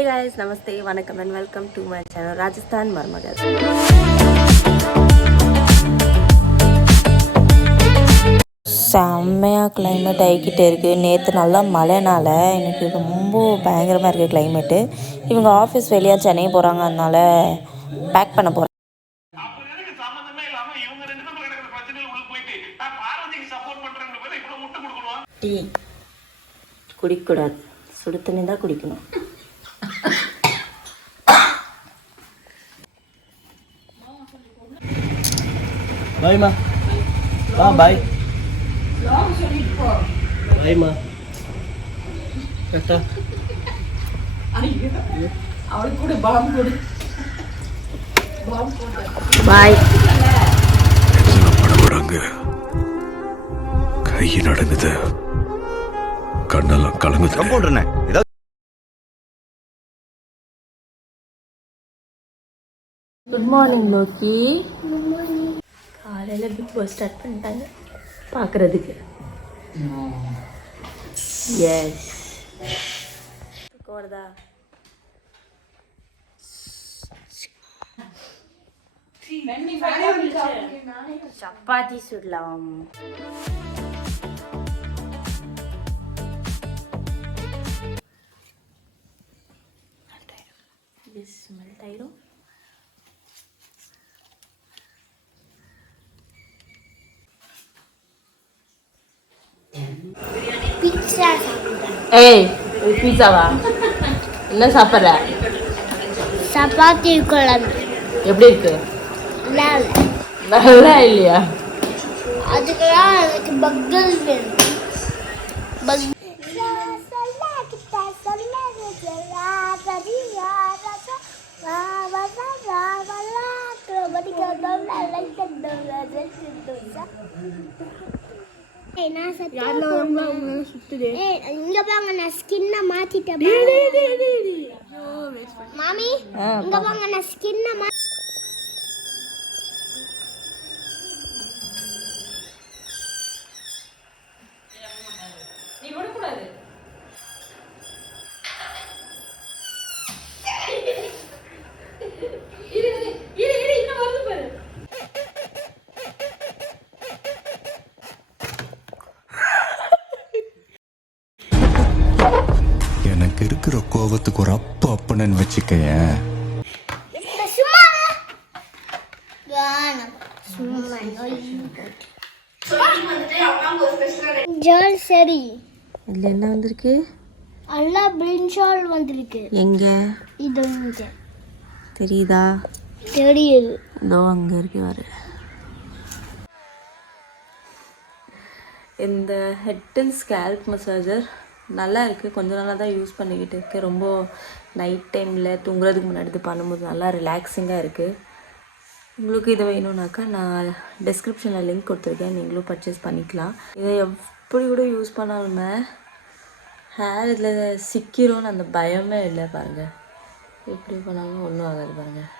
Hey guys, namaste, vanakkam and welcome to my channel Rajasthan Marmagal. செம்மையாக climate ஆகிக்கிட்டே இருக்குது. நேற்று நல்லா மழைனால எனக்கு ரொம்ப பயங்கரமாக இருக்குது கிளைமேட்டு. இவங்க ஆஃபீஸ் வெளியாக சென்னை போகிறாங்க, அதனால பேக் பண்ண போகிறேன். டீ குடிக்கக்கூடாது, சுடு தண்ணி தான் குடிக்கணும். பாய்மா, பாய். பாய்மா. அவளுக்கு கூட பாம் கொடு. பாய். படபடங்க கை நடந்தது, கண்ணெல்லாம் கலங்குது. குட் மார்னிங் லோக்கி. காலையில் பிக் பாஸ் ஸ்டார்ட் பண்ணிட்டாங்க பார்க்குறதுக்கு. எஸ் வருதா? சப்பாத்தி சுடலாம். மெல்ட் ஆயிடும். ஏய், பீட்சாவா? என்ன சாப்பிட்ற? சப்பாத்தி குழம்பு. எப்படி இருக்கு? நல்லா இல்லையா? அதுக்கெல்லாம் எனக்கு பக்கல் வேணும். இங்க பாங்க, நான் ஸ்கின்ன மாத்திட்டேன் மாமி. இங்க பாங்க, நான் ஸ்கின்ன எனக்கு இருக்கிற கோபத்துக்கு ஒரு அப்பன்னு வச்சுக்கேன். சரி. இதுல என்ன வந்திருக்கு? அல்லா பிரிஞ்சால் வந்திருக்கு. எங்க? இது இங்க தெரியுதா? தெரியுது. இதோ அங்க இருக்கு பாரு. இந்த ஹெட் அண்ட் ஸ்கேல்ப் மசாஜர் நல்லா இருக்குது. கொஞ்சம் நாளாக தான் யூஸ் பண்ணிக்கிட்டு இருக்குது. ரொம்ப நைட் டைமில் தூங்குறதுக்கு முன்னாடி இது பண்ணும்போது நல்லா ரிலாக்ஸிங்காக இருக்குது. உங்களுக்கு இது வேணும்னாக்கா நான் டிஸ்கிரிப்ஷனில் லிங்க் கொடுத்துருக்கேன், நீங்களும் பர்ச்சேஸ் பண்ணிக்கலாம். இதை எப்படி கூட யூஸ் பண்ணாலுமே ஹேர் இதில் சிக்கிரும்னு அந்த பயமே இல்லை பாருங்கள். எப்படி பண்ணாலும் ஒன்றும் ஆகாது பாருங்கள்.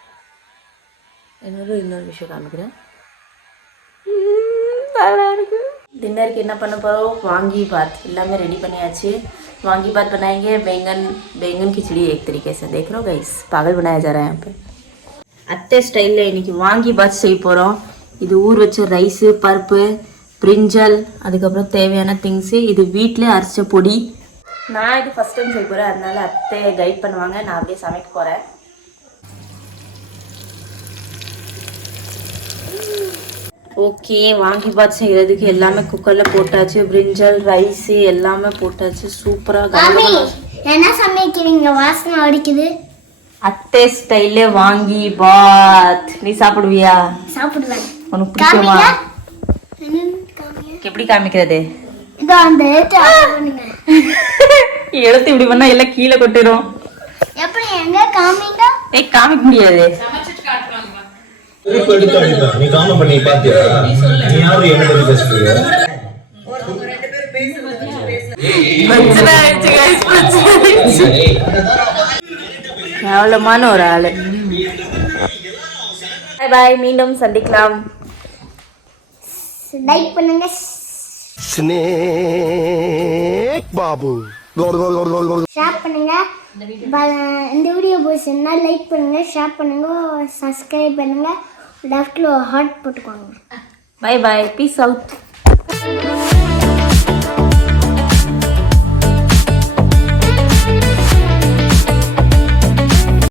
இன்னொரு விஷயம் காமிக்கிறேன். நல்லா இருக்குது. डिनर என்ன பண்ண போகிறோம்? वांगी बात எல்லாமே ரெடி பண்ணியாச்சு. वांगी बात बनाएंगे, बैंगन खिचड़ी एक तरीके से. देख रहे हो गाइस, पागल बनाया जा रहा है यहाँ पे. அத்தை ஸ்டைலில் இன்றைக்கி வாங்கி பாத் செய்ய போகிறோம். இது ஊற வச்ச ரைஸு, பருப்பு, பிரிஞ்சல், அதுக்கப்புறம் தேவையான திங்ஸு. இது வீட்டிலே அரைச்ச பொடி. நான் இது ஃபஸ்ட் டைம் செய்ய போகிறேன், அதனால அத்தை கைட் பண்ணுவாங்க, நான் அப்படியே சமைக்க போகிறேன். ஓகே, வாங்கி பாத் செய்கிறதுக்கு எல்லாமே குக்கரில் போட்டாச்சு. பிரிஞ்சல், ரைஸு எல்லாமே போட்டாச்சு. சூப்பராக என்ன சமைக்கிறீங்க? வாசனை அடிக்குது. அத்தை ஸ்டைலே வாங்கி பாத். நீ சாப்பிடுவியா? சாப்பிடுவேன். உனக்கு பிடிக்குமா? எப்படி காமிக்கிறது? இதோ அந்த எழுத்து இப்படி பண்ணா எல்லாம் கீழே கொட்டிடும். எப்படி எங்க காமிங்க? ஏய், காமிக்க முடியாது. நீ காம பண்ணி பாத்தியா? நீ யாரு என்ன பத்தி பேசுறீங்க? கேவலமான ஒரு ஆளு. பாய் பாய், மீண்டும் சந்திக்கலாம். லைக் பண்ணுங்க. ஸ்னேக் பாபு. ஷேர் பண்ணுங்க. இந்த வீடியோ பிடிச்சிருந்தா லைக் பண்ணுங்க, ஷேர் பண்ணுங்க, சப்ஸ்கிரைப் பண்ணுங்க, லெஃப்ட்ல ஹார்ட் போட்டுக்கோங்க. Bye bye, peace out.